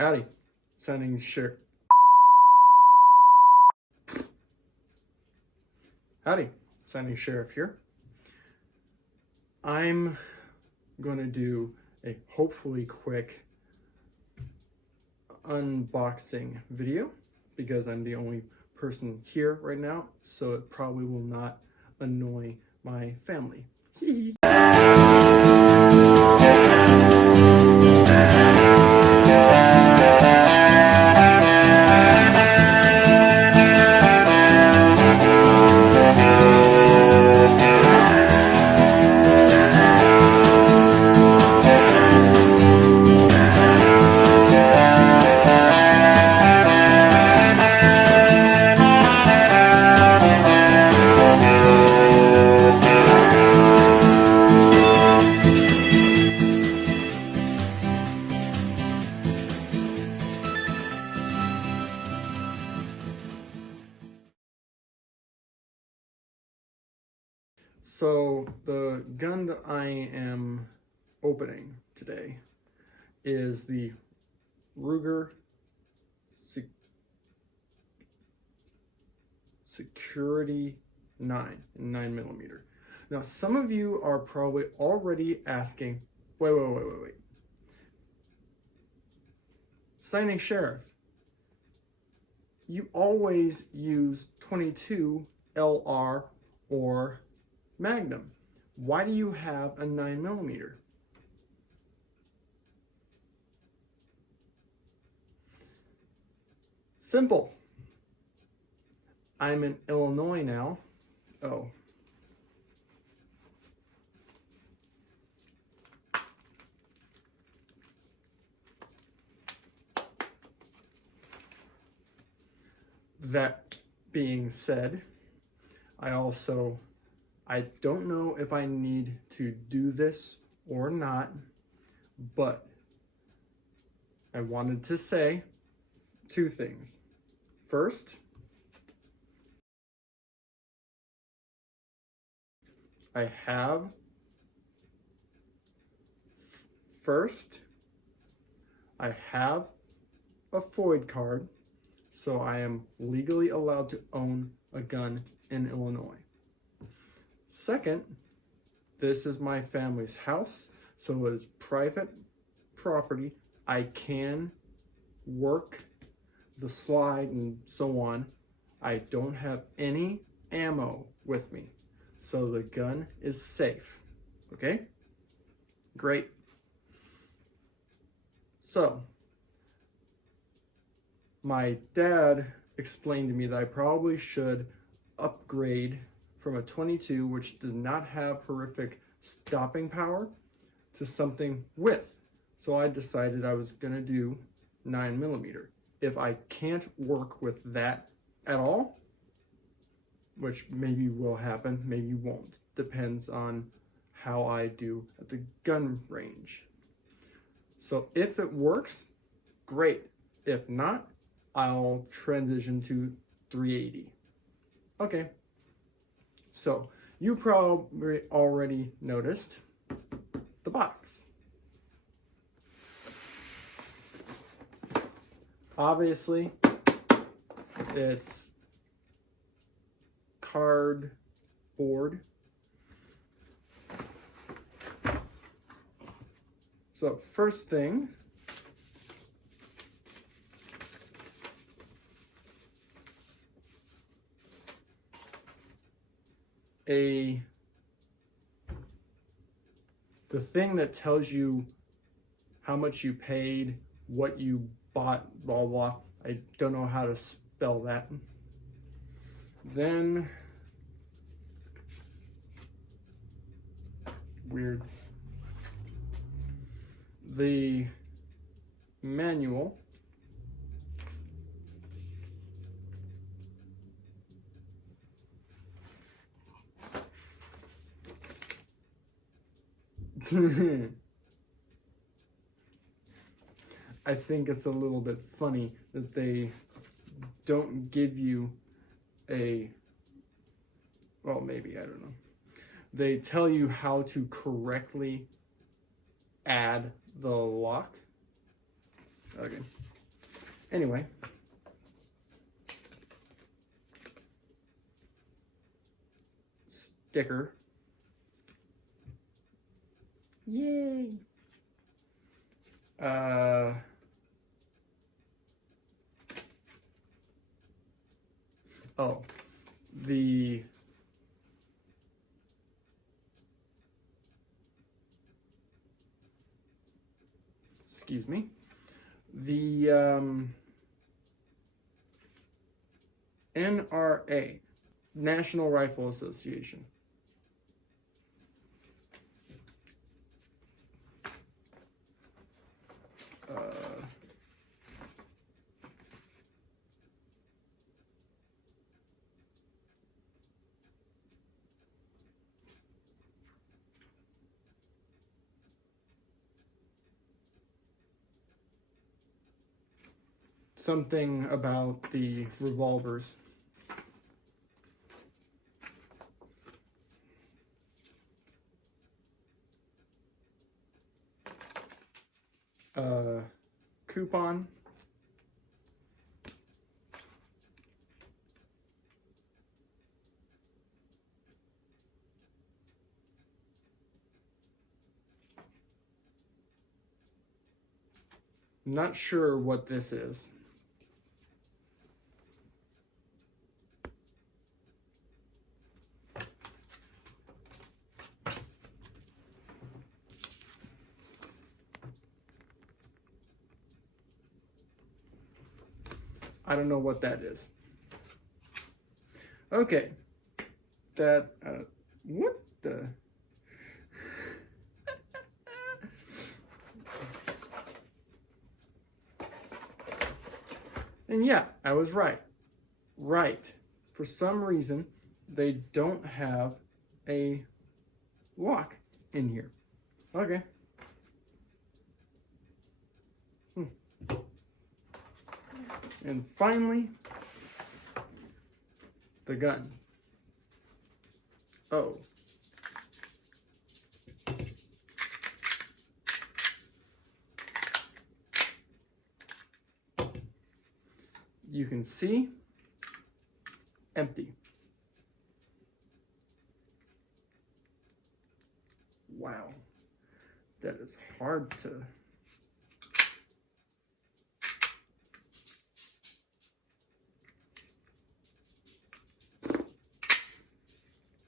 Howdy, signing sheriff. Howdy, signing sheriff here. I'm going to do a hopefully quick unboxing video because I'm the only person here right now, so it probably will not annoy my family. So the gun that I am opening today is the Ruger Security 9 in 9mm. Now some of you are probably already asking, wait. Signing sheriff, you always use 22 LR or Magnum. Why do you have a 9mm? Simple. I'm in Illinois now. Oh. That being said, I don't know if I need to do this or not, but I wanted to say two things. First, I have a FOID card, so I am legally allowed to own a gun in Illinois. Second, this is my family's house, so it is private property. I can work the slide and so on. I don't have any ammo with me, so the gun is safe. Okay? Great. So, my dad explained to me that I probably should upgrade from a 22, which does not have horrific stopping power, to something with. So I decided I was gonna do 9mm. If I can't work with that at all, which maybe will happen, maybe won't, depends on how I do at the gun range. So if it works, great. If not, I'll transition to 380. Okay. So, you probably already noticed the box. Obviously, it's cardboard. So, first thing, the thing that tells you how much you paid, what you bought, blah blah. I don't know how to spell that. Then weird. The manual. I think it's a little bit funny that they don't give you well, maybe, I don't know. They tell you how to correctly add the lock. Okay, Anyway. Sticker. Yay! Oh, the excuse me, the NRA, National Rifle Association. Something about the revolvers. Coupon. Not sure what this is. I don't know what that is. Okay. That, what the? And yeah, I was right. Right. For some reason, they don't have a lock in here. Okay. And finally, the gun. Oh. You can see, empty. Wow. That is hard to...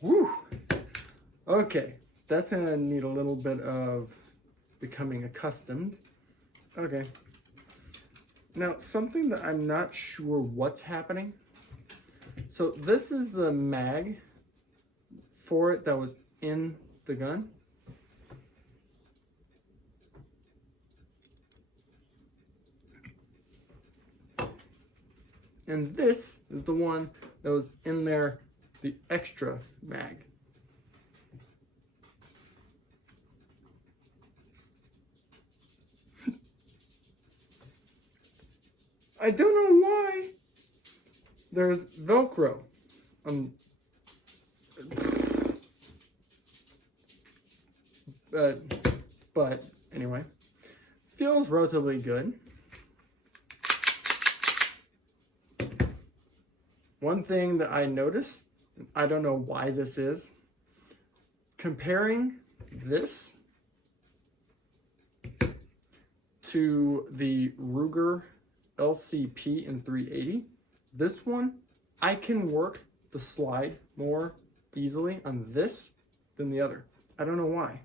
Woo! Okay, that's gonna need a little bit of becoming accustomed. Okay. Now, something that I'm not sure what's happening. So this is the mag for it that was in the gun. And this is the one that was in there, the extra mag. I don't know why there's Velcro. But anyway, feels relatively good. One thing that I noticed, I don't know why this is, comparing this to the Ruger LCP in 380, this one, I can work the slide more easily on this than the other. I don't know why.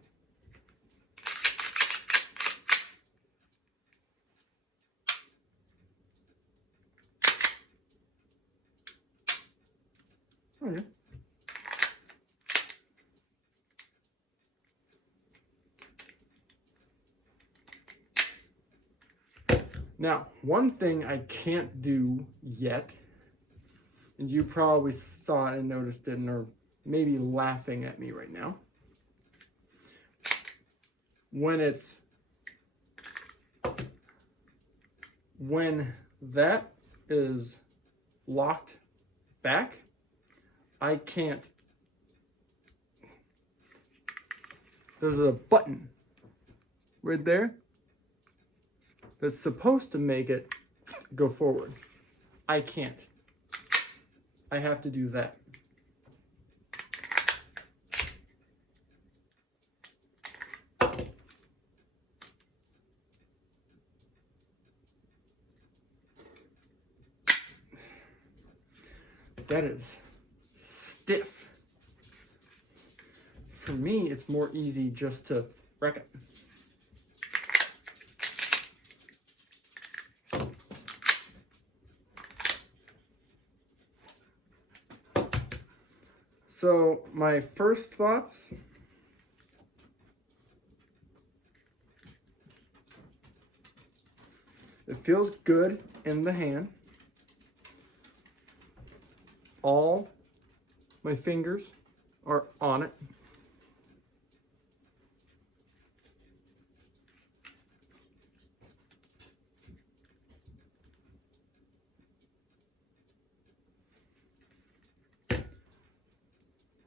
Okay. Now, one thing I can't do yet, and you probably saw it and noticed it and are maybe laughing at me right now. When that is locked back, I can't. There's a button right there that's supposed to make it go forward. I can't. I have to do that. That is stiff. For me, it's more easy just to wreck it. So my first thoughts, it feels good in the hand. All my fingers are on it.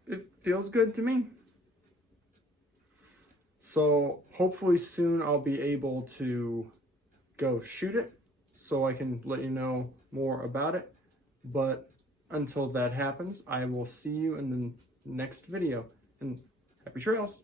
It feels good to me. So hopefully soon I'll be able to go shoot it so I can let you know more about it. But until that happens, I will see you in the next video. And happy trails!